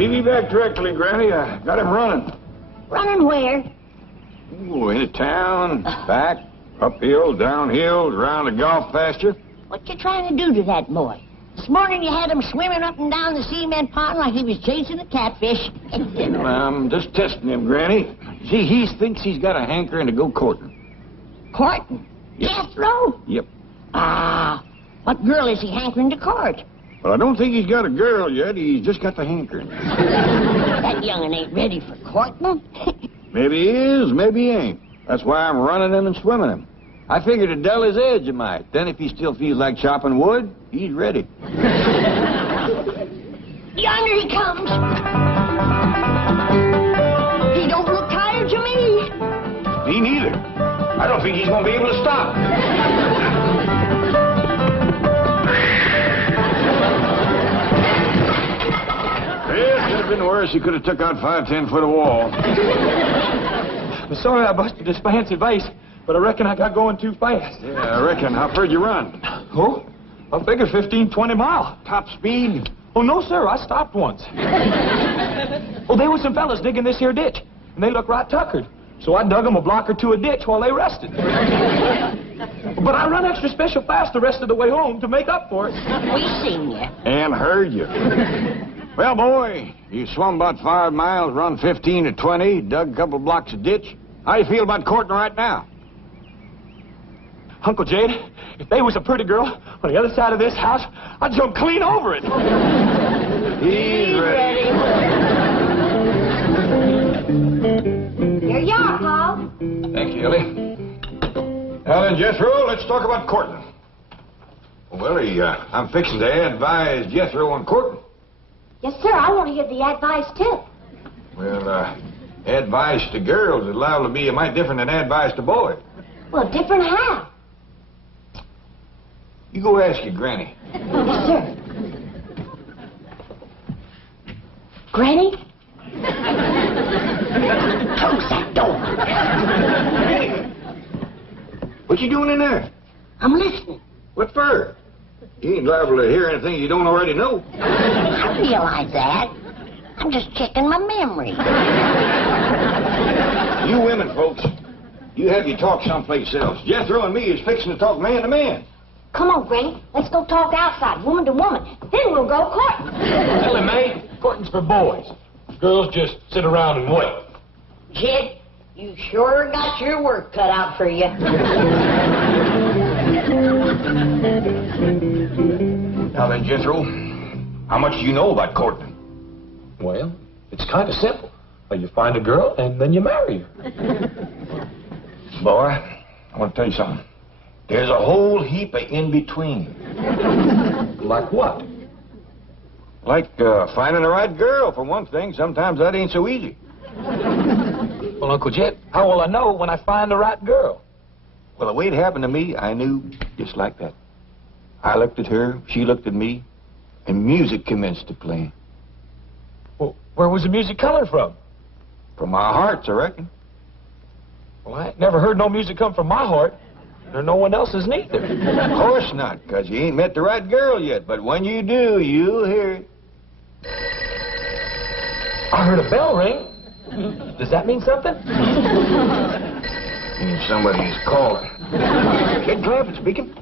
He'll be back directly, Granny. I got him running. Running where? Ooh, into town, back, uphill, downhill, around the golf pasture. What you trying to do to that boy? This morning you had him swimming up and down the cement pond like he was chasing a catfish. Well, I'm just testing him, Granny. See, he thinks he's got a hankering to go courting. Courting? Yep. Jethro? Yep. Ah, what girl is he hankering to court? Well, I don't think he's got a girl yet. He's just got the hankering. That young'un ain't ready for courting. Maybe he is, maybe he ain't. That's why I'm running him and swimming him. I figured to dull his edge a mite. Then if he still feels like chopping wood, he's ready. Yonder he comes. He don't look tired to me. Me neither. I don't think he's going to be able to stop. It could have been worse. He could have took out 5-10 foot of wall. I'm sorry I busted this fancy vase, but I reckon I got going too fast. Yeah, I reckon. How far'd you run? Oh, I figure 15, 20 miles. Top speed? Oh, no, sir. I stopped once. Oh, there were some fellas digging this here ditch, and they looked right tuckered. So I dug them a block or two a ditch while they rested. But I run extra special fast the rest of the way home to make up for it. We seen you. And heard you. Well, boy, you swum about 5 miles, run 15 to 20, dug a couple blocks of ditch. How you feel about courting right now? Uncle Jed, if they was a pretty girl on the other side of this house, I'd jump clean over it. He's ready. Here you are, Paul. Thank you, Ellie. Now then, Jethro, let's talk about courting. Well, I'm fixing to advise Jethro on courting. Yes, sir. I want to hear the advice, too. Well, advice to girls is liable to be a mite different than advice to boys. Well, different how? You go ask your granny. Yes, sir. Granny? Close that door. What you doing in there? I'm listening. What for? You ain't liable to hear anything you don't already know. I realize that. I'm just checking my memory. You women, folks, you have your talk someplace else. Jethro and me is fixing to talk man to man. Come on, Granny. Let's go talk outside, woman to woman. Then we'll go courting. Ellie Mae, courting's for boys. Girls just sit around and wait. Jed, you sure got your work cut out for you. Now then, Jethro, how much do you know about courting? Well, it's kind of simple. You find a girl, and then you marry her. Boy, I want to tell you something. There's a whole heap of in-between. Like what? Like finding the right girl, for one thing. Sometimes that ain't so easy. Well, Uncle Jed, how will I know when I find the right girl? Well, the way it happened to me, I knew just like that. I looked at her, she looked at me, and music commenced to play. Well, where was the music coming from? From our hearts, I reckon. Well, I ain't never heard no music come from my heart, or no one else's neither. Of course not, because you ain't met the right girl yet. But when you do, you'll hear it. I heard a bell ring. Does that mean something? Means somebody's calling. Kid Clampett speaking.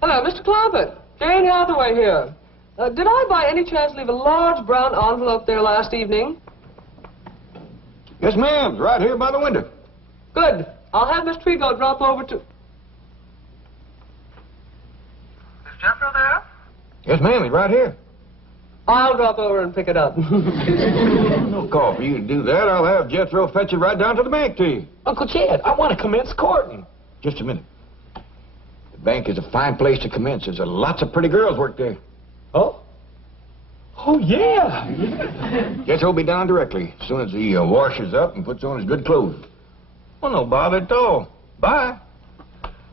Hello, Mr. Clampett. Jane Hathaway here. Did I by any chance leave a large brown envelope there last evening? Yes, ma'am. It's right here by the window. Good. I'll have Miss Trigo drop over to... Is Jethro there? Yes, ma'am. He's right here. I'll drop over and pick it up. No call for you to do that. I'll have Jethro fetch it right down to the bank to you. Uncle Jed, I want to commence courting. Just a minute. The bank is a fine place to commence. There's lots of pretty girls work there. Oh? Oh, yeah. Jethro will be down directly as soon as he washes up and puts on his good clothes. Well, no bother at all. Bye.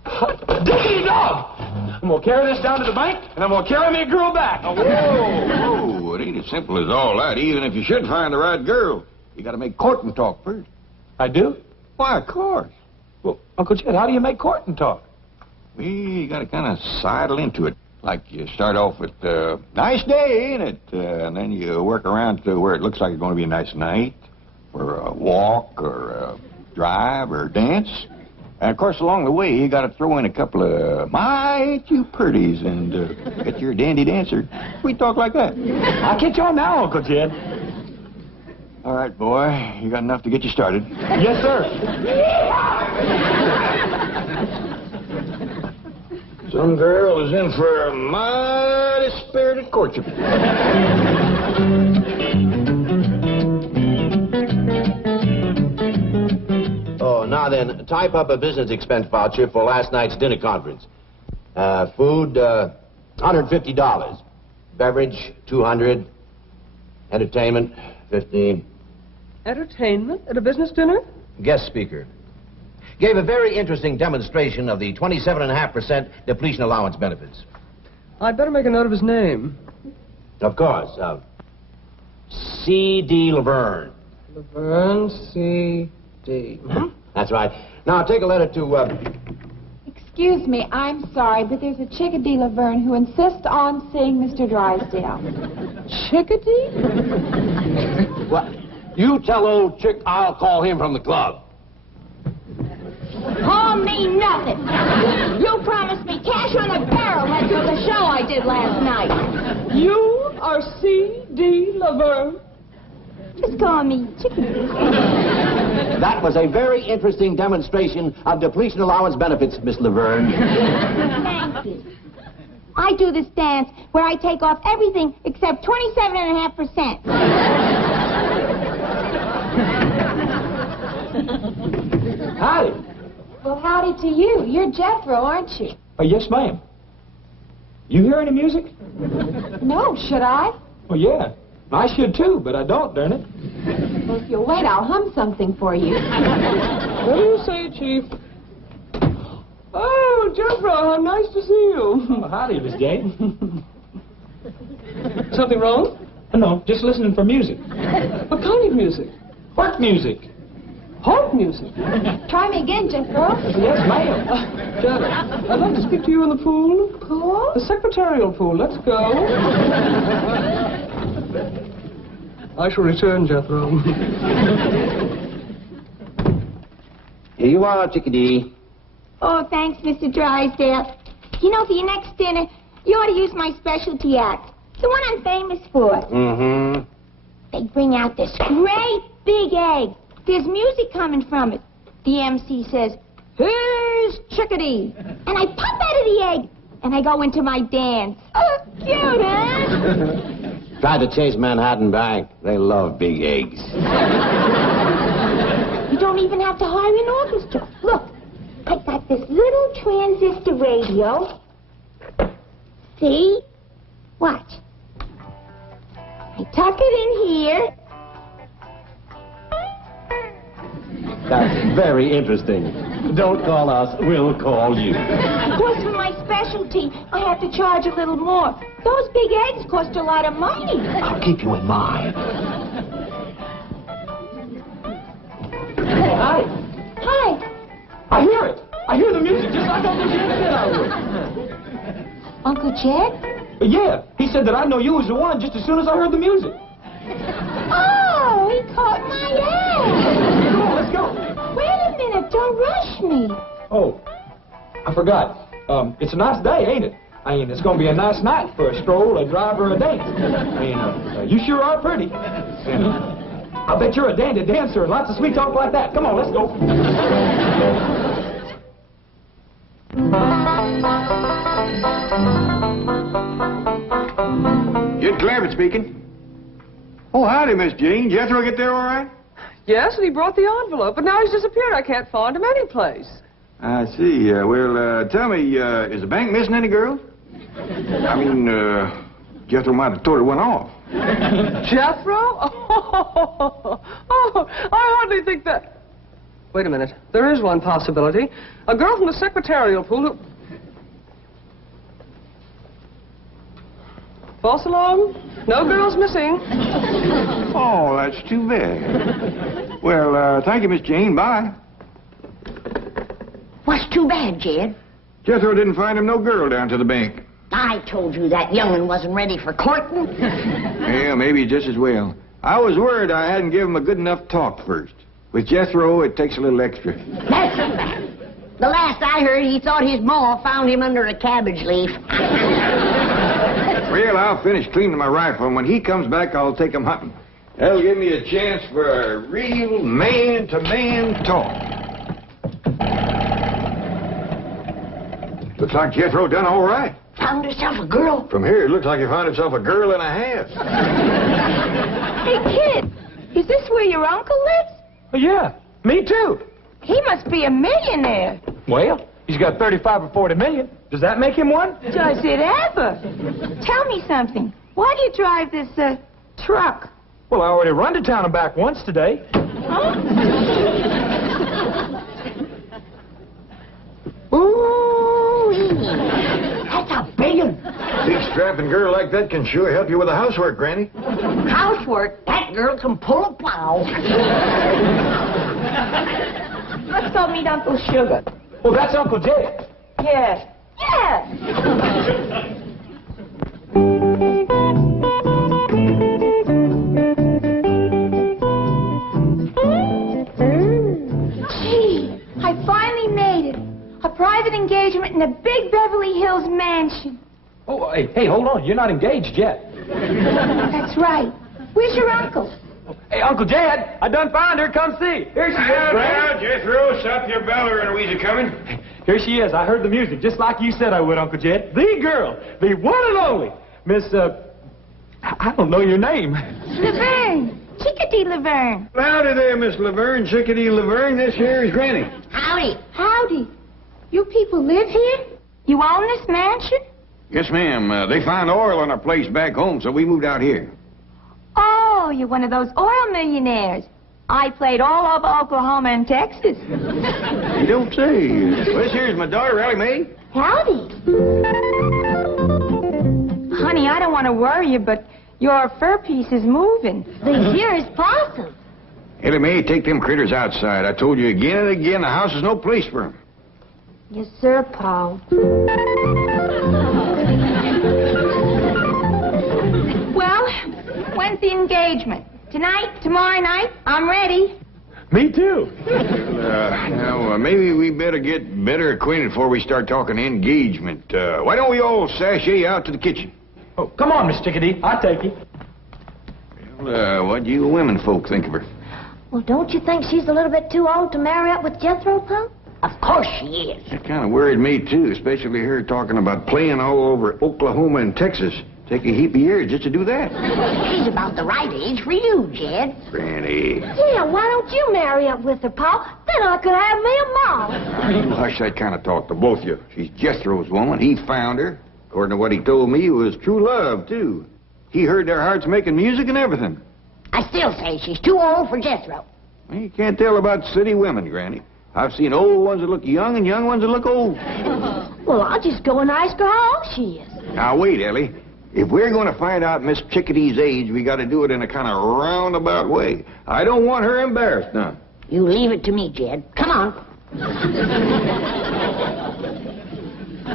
Dickie dog! I'm going to carry this down to the bank, and I'm going to carry me a girl back. Oh, whoa. It ain't as simple as all that. Even if you should find the right girl, you got to make courting talk first. I do? Why, of course. Well, Uncle Jed, how do you make courting talk? You got to kind of sidle into it. Like you start off with, nice day, ain't it? And then you work around to where it looks like it's going to be a nice night, or a walk, or a drive, or a dance. And, of course, along the way, you got to throw in a couple of, my, ain't you pretties, and get your dandy dancer. We talk like that. I'll catch on now, Uncle Jed. All right, boy. You got enough to get you started. Yes, sir. Some girl is in for a mighty spirited courtship. Oh, now then, type up a business expense voucher for last night's dinner conference. Food, $150. Beverage, $200. Entertainment, $15. Entertainment at a business dinner? Guest speaker. Gave a very interesting demonstration of the 27.5% depletion allowance benefits. I'd better make a note of his name. Of course. C.D. Laverne. Laverne C.D. That's right. Now, take a letter to, Excuse me, I'm sorry, but there's a Chickadee Laverne who insists on seeing Mr. Drysdale. Chickadee? What? You tell old Chick I'll call him from the club. Call me nothing. You promised me cash on a barrel after the show I did last night. You are C.D. Laverne? Just call me Chickadee. That was a very interesting demonstration of depletion allowance benefits, Miss Laverne. Thank you. I do this dance where I take off everything except 27.5%. Howdy. Well, howdy to you. You're Jethro, aren't you? Yes, ma'am. You hear any music? No, should I? Well, yeah. I should, too, but I don't, darn it. Well, if you'll wait, I'll hum something for you. What do you say, Chief? Oh, Jethro, how nice to see you. Well, howdy, Miss Jane. Something wrong? No, just listening for music. What kind of music? What music? Hawk music. Try me again, Jethro. Yes, ma'am. Janet, I'd like to speak to you in the pool. Pool? The secretarial pool. Let's go. I shall return, Jethro. Here you are, Chickadee. Oh, thanks, Mr. Drysdale. You know, for your next dinner, you ought to use my specialty act. The one I'm famous for. Mm-hmm. They bring out this great big egg. There's music coming from it. The MC says, "Here's Chickadee." And I pop out of the egg, and I go into my dance. Oh, cute, huh? Tried to chase Manhattan Bank. They love big eggs. You don't even have to hire an orchestra. Look, I got this little transistor radio. See? Watch. I tuck it in here. That's very interesting. Don't call us, we'll call you. Of course, for my specialty, I have to charge a little more. Those big eggs cost a lot of money. I'll keep you in mind. Hi. Hi. I hear it. I hear the music just like Uncle Jed said I would. Uncle Jed? Yeah, he said that I know you was the one just as soon as I heard the music. Oh, he caught my egg. Come on, let's go. Wait a minute, don't rush me. Oh, I forgot. It's a nice day, ain't it? I mean, it's going to be a nice night for a stroll, a drive, or a dance. I mean, you sure are pretty. And I bet you're a dandy dancer and lots of sweet talk like that. Come on, let's go. Jed Clampett speaking. Oh, howdy, Miss Jean. Jethro get there all right? Yes, and he brought the envelope, but now he's disappeared. I can't find him anyplace. I see. Well, tell me, is the bank missing any girls? I mean, Jethro might have told her one off. Jethro? Oh, I hardly think that... Wait a minute. There is one possibility. A girl from the secretarial pool who... False alarm? No girls missing. Oh, that's too bad. Well, thank you, Miss Jean. Bye. What's too bad, Jed? Jethro didn't find him no girl down to the bank. I told you that young'un wasn't ready for courting. Yeah, maybe just as well. I was worried I hadn't given him a good enough talk first. With Jethro, it takes a little extra. That's a fact. The last I heard, he thought his ma found him under a cabbage leaf. Well, I'll finish cleaning my rifle, and when he comes back, I'll take him hunting. That'll give me a chance for a real man-to-man talk. Looks like Jethro done all right. Found herself a girl. From here, it looks like he found himself a girl and a half. Hey, kid, is this where your uncle lives? Oh, yeah, me too. He must be a millionaire. Well, he's got 35 or 40 million. Does that make him one? Does it ever? Tell me something. Why do you drive this, truck? Well, I already run to town and back once today. Huh? Ooh, that's a big one. Big strapping girl like that can sure help you with the housework, Granny. Housework, that girl can pull a plow. Let's go meet Uncle Sugar. Well, that's Uncle Jed. Yeah. Yeah! Gee, I finally made it. A private engagement in a big Beverly Hills mansion. Oh, hey, hold on. You're not engaged yet. That's right. Where's your uncle? Hey, Uncle Jed, I done found her. Come see. Here she is, Granny. Jethro, stop your beller and we's coming. Here she is. I heard the music, just like you said I would, Uncle Jed. The girl, the one and only, Miss, I don't know your name. Laverne. Chickadee Laverne. Howdy there, Miss Laverne, Chickadee Laverne. This here is Granny. Howdy. Howdy. You people live here? You own this mansion? Yes, ma'am. They found oil on our place back home, so we moved out here. Oh, you're one of those oil millionaires. I played all over Oklahoma and Texas. You don't say. Well, this here's my daughter, Allie Mae. Howdy. Honey, I don't want to worry you, but your fur piece is moving. The dearest possum. Allie Mae, take them critters outside. I told you again and again, the house is no place for them. Yes, sir, Paul. Well, when's the engagement? Tonight? Tomorrow night? I'm ready. Me too. Now, maybe we better get better acquainted before we start talking engagement. Why don't we all sashay out to the kitchen? Oh, come on, Miss Chickadee. I'll take you. Well, what do you women folk think of her? Well, don't you think she's a little bit too old to marry up with Jethro, Pop? Of course she is. That kind of worried me, too, especially her talking about playing all over Oklahoma and Texas. Take a heap of years just to do that. She's about the right age for you, Jed. Granny. Yeah, why don't you marry up with her, Paul? Then I could have me a mom. You hush that kind of talk to both of you. She's Jethro's woman. He found her. According to what he told me, it was true love, too. He heard their hearts making music and everything. I still say she's too old for Jethro. Well, you can't tell about city women, Granny. I've seen old ones that look young and young ones that look old. Well, I'll just go and ask her how old she is. Now, wait, Ellie. If we're going to find out Miss Chickadee's age, we got to do it in a kind of roundabout way. I don't want her embarrassed now. You leave it to me, Jed. Come on.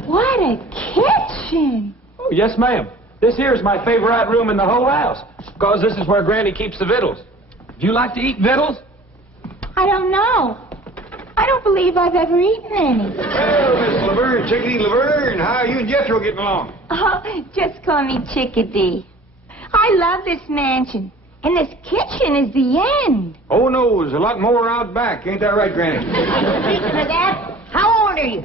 What a kitchen. Oh, yes, ma'am. This here is my favorite room in the whole house, because this is where Granny keeps the victuals. Do you like to eat victuals? I don't know. I don't believe I've ever eaten any. Well, Miss Laverne, Chickadee Laverne, how are you and Jethro getting along? Oh, just call me Chickadee. I love this mansion. And this kitchen is the end. Oh, no, there's a lot more out back. Ain't that right, Granny? Speaking of that, how old are you?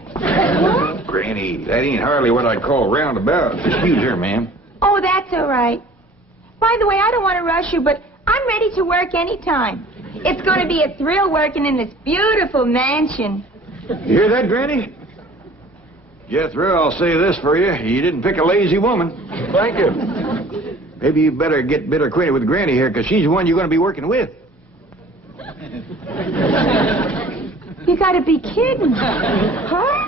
Granny, that ain't hardly what I'd call roundabout. Excuse her, ma'am. Oh, that's all right. By the way, I don't want to rush you, but I'm ready to work anytime. It's going to be a thrill working in this beautiful mansion. You hear that, Granny? Jethro, I'll say this for you. You didn't pick a lazy woman. Thank you. Maybe you better get better acquainted with Granny here, because she's the one you're going to be working with. You got to be kidding. Huh?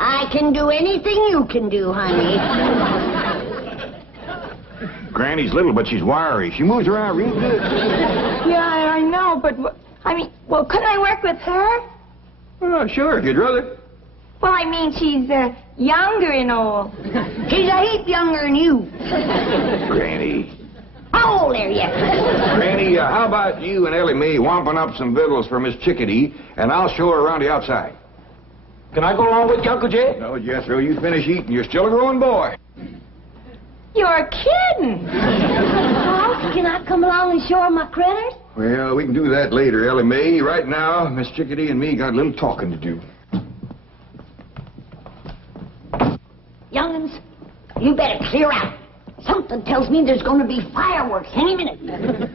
I can do anything you can do, honey. Granny's little, but she's wiry. She moves around real good. Yeah, I know, but, well, couldn't I work with her? Oh, sure, if you'd rather. Well, I mean, she's, younger and all. She's a heap younger than you. Granny. How old are you? Granny, how about you and Ellie Mae wamping up some victuals for Miss Chickadee, and I'll show her around the outside. Can I go along with you, Uncle Jed? No, Jethro, you finish eating. You're still a growing boy. You're kidding. Well, can I come along and show her my critters? Well, we can do that later, Ellie Mae. Right now, Miss Chickadee and me got a little talking to do. Young'uns, you better clear out. Something tells me there's going to be fireworks any minute.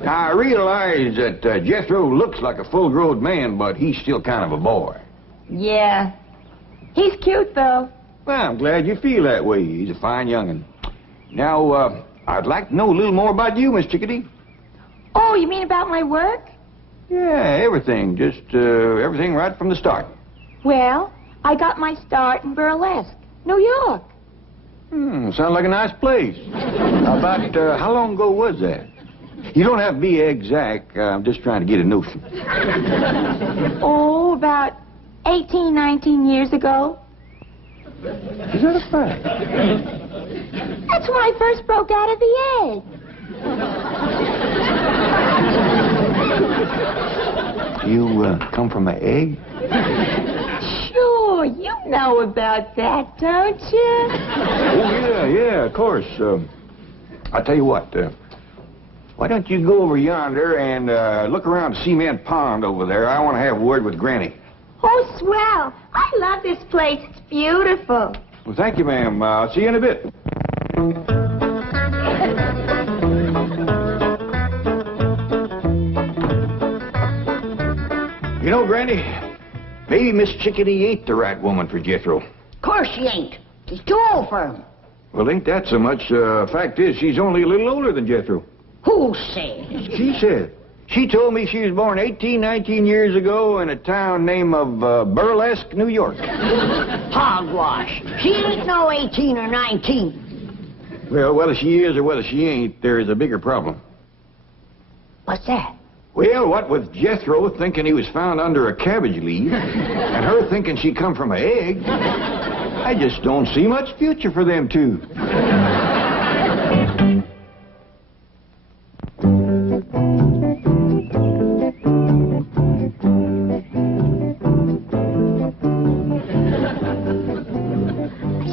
I realize that Jethro looks like a full-grown man, but he's still kind of a boy. Yeah. He's cute, though. Well, I'm glad you feel that way. He's a fine young'un. Now, I'd like to know a little more about you, Miss Chickadee. Oh, you mean about my work? Yeah, everything. Just everything right from the start. Well, I got my start in burlesque, New York. Sounds like a nice place. About how long ago was that? You don't have to be exact. I'm just trying to get a notion. Oh, about 18, 19 years ago. Is that a fact? That's when I first broke out of the egg. You come from an egg? Sure, you know about that, don't you? Oh, yeah, of course. I'll tell you what. Why don't you go over yonder and look around the cement pond over there? I want to have a word with Granny. Oh, swell. I love this place. It's beautiful. Well, thank you, ma'am. I'll see you in a bit. You know, Granny, maybe Miss Chickadee ain't the right woman for Jethro. Of course she ain't. She's too old for him. Well, ain't that so much. Fact is, she's only a little older than Jethro. Who says? She said. She told me she was born 18, 19 years ago in a town named of Burlesque, New York. Hogwash. She ain't no 18 or 19. Well, whether she is or whether she ain't, there's a bigger problem. What's that? Well, what with Jethro thinking he was found under a cabbage leaf, and her thinking she come from an egg, I just don't see much future for them two.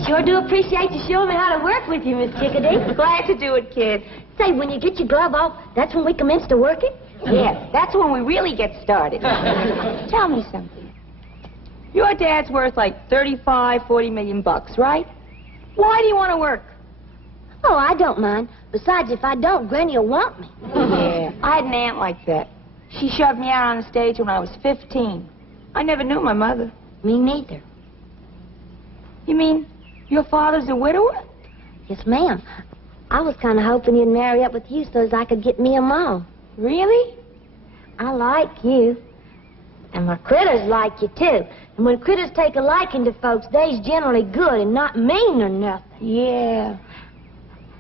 Sure do appreciate you showing me how to work with you, Miss Chickadee. Glad to do it, kid. Say, when you get your glove off, that's when we commence to working? Yeah, that's when we really get started. Tell me something. Your dad's worth like 35, 40 million bucks, right? Why do you want to work? Oh, I don't mind. Besides, if I don't, Granny will want me. Yeah, I had an aunt like that. She shoved me out on the stage when I was 15. I never knew my mother. Me neither. You mean your father's a widower? Yes, ma'am. I was kind of hoping he'd marry up with you so as I could get me a mom. Really? I like you. And my critters like you, too. And when critters take a liking to folks, they's generally good and not mean or nothing. Yeah.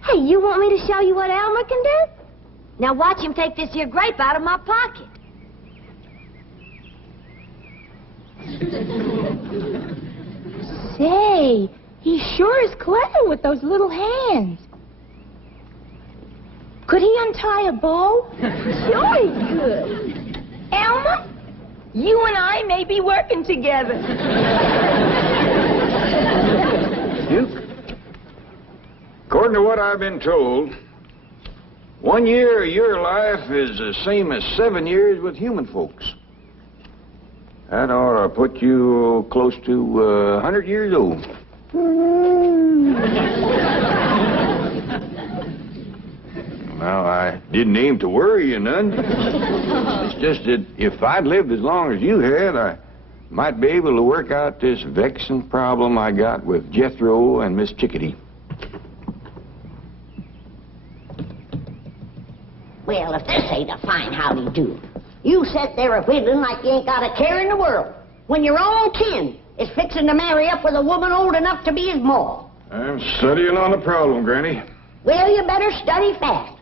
Hey, you want me to show you what Elmer can do? Now watch him take this here grape out of my pocket. Say, he sure is clever with those little hands. Could he untie a bow? Sure he could. Elmer, you and I may be working together. You? According to what I've been told, 1 year of your life is the same as 7 years with human folks. That ought to put you close to 100 years old. Well, I didn't aim to worry you none. It's just that if I'd lived as long as you had, I might be able to work out this vexing problem I got with Jethro and Miss Chickadee. Well, if this ain't a fine howdy-do. You sit there a whittling like you ain't got a care in the world, when your own kin is fixing to marry up with a woman old enough to be his ma. I'm studying on the problem, Granny. Well, you better study fast,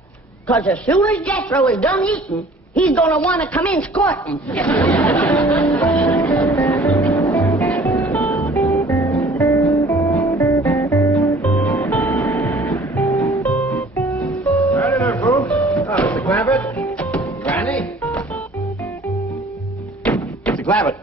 'cause as soon as Jethro is done eating, he's gonna want to come in squirting. Mr. Clampett,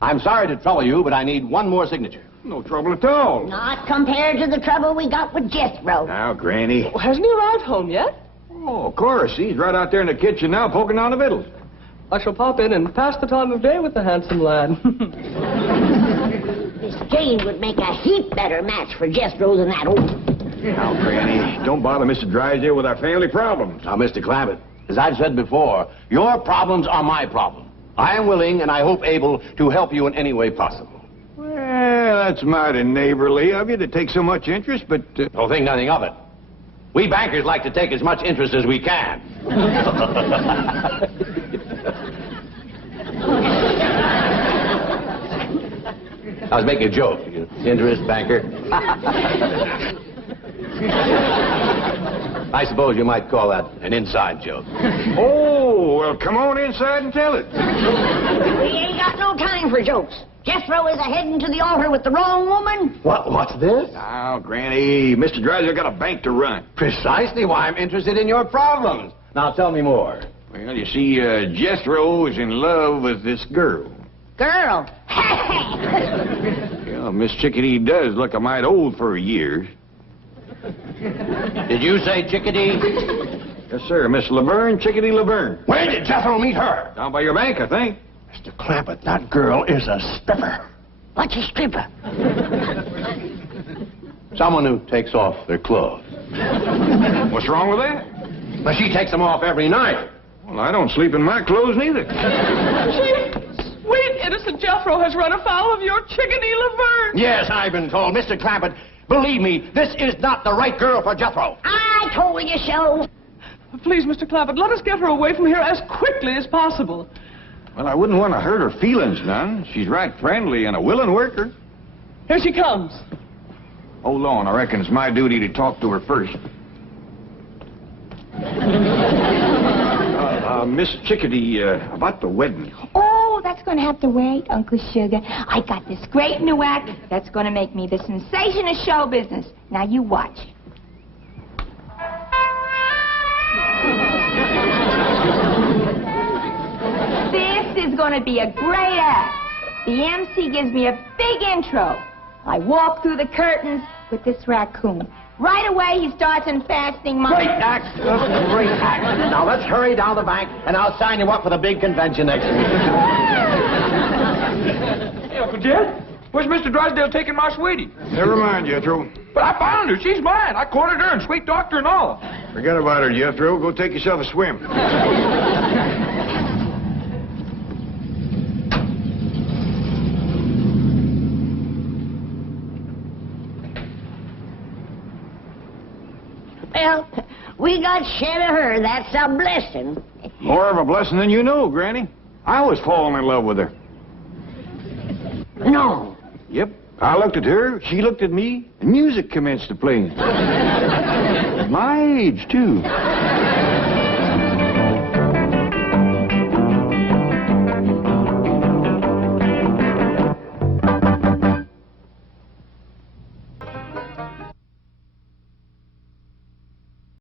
I'm sorry to trouble you, but I need one more signature. No trouble at all. Not compared to the trouble we got with Jethro. Now, Granny. Oh, hasn't he arrived home yet? Oh, of course. He's right out there in the kitchen now poking on the vittles. I shall pop in and pass the time of day with the handsome lad. Miss Jane would make a heap better match for Jethro than that old... Now, Granny, don't bother Mr. Drysdale with our family problems. Now, Mr. Clampett, as I've said before, your problems are my problem. I am willing and I hope able to help you in any way possible. Well, that's mighty neighborly of you to take so much interest, but... Don't think nothing of it. We bankers like to take as much interest as we can. I was making a joke. Interest, banker. I suppose you might call that an inside joke. Oh, well, come on inside and tell it. We ain't got no time for jokes. Jethro is a-heading to the altar with the wrong woman. What's this? Now, Granny, Mr. Drysdale got a bank to run. Precisely why I'm interested in your problems. Now, tell me more. Well, you see, Jethro is in love with this girl. Girl. Yeah, Miss Chickadee does look a mite old for her years. Did you say Chickadee? Yes, sir, Miss Laverne, Chickadee Laverne. Where did Jethro meet her? Down by your bank, I think. Mr. Clampett, that girl is a stripper. What's a stripper? Someone who takes off their clothes. What's wrong with that? But she takes them off every night. Well, I don't sleep in my clothes neither. Sweet, innocent Jethro has run afoul of your Chickadee Laverne. Yes, I've been told. Mr. Clampett, believe me, this is not the right girl for Jethro. I told you so. Please, Mr. Clampett, let us get her away from here as quickly as possible. Well, I wouldn't want to hurt her feelings none. She's right friendly and a willing worker. Here she comes. Hold on, I reckon it's my duty to talk to her first. Miss Chickadee, about the wedding. Oh, that's going to have to wait, Uncle Sugar. I got this great new act that's going to make me the sensation of show business. Now, you watch. This is going to be a great act. The MC gives me a big intro. I walk through the curtains with this raccoon. Right away, he starts unfastening my... Great act. Great act. Now, let's hurry down the bank, and I'll sign you up for the big convention next week. Hey, Uncle Jed, where's Mr. Drysdale taking my sweetie? Never mind, Jethro. But I found her. She's mine. I cornered her and sweet talked her and all. Forget about her, Jethro. Go take yourself a swim. Well, we got shed of her. That's a blessing. More of a blessing than you know, Granny. I was falling in love with her. No. Yep. I looked at her, she looked at me, and music commenced to play. My age, too.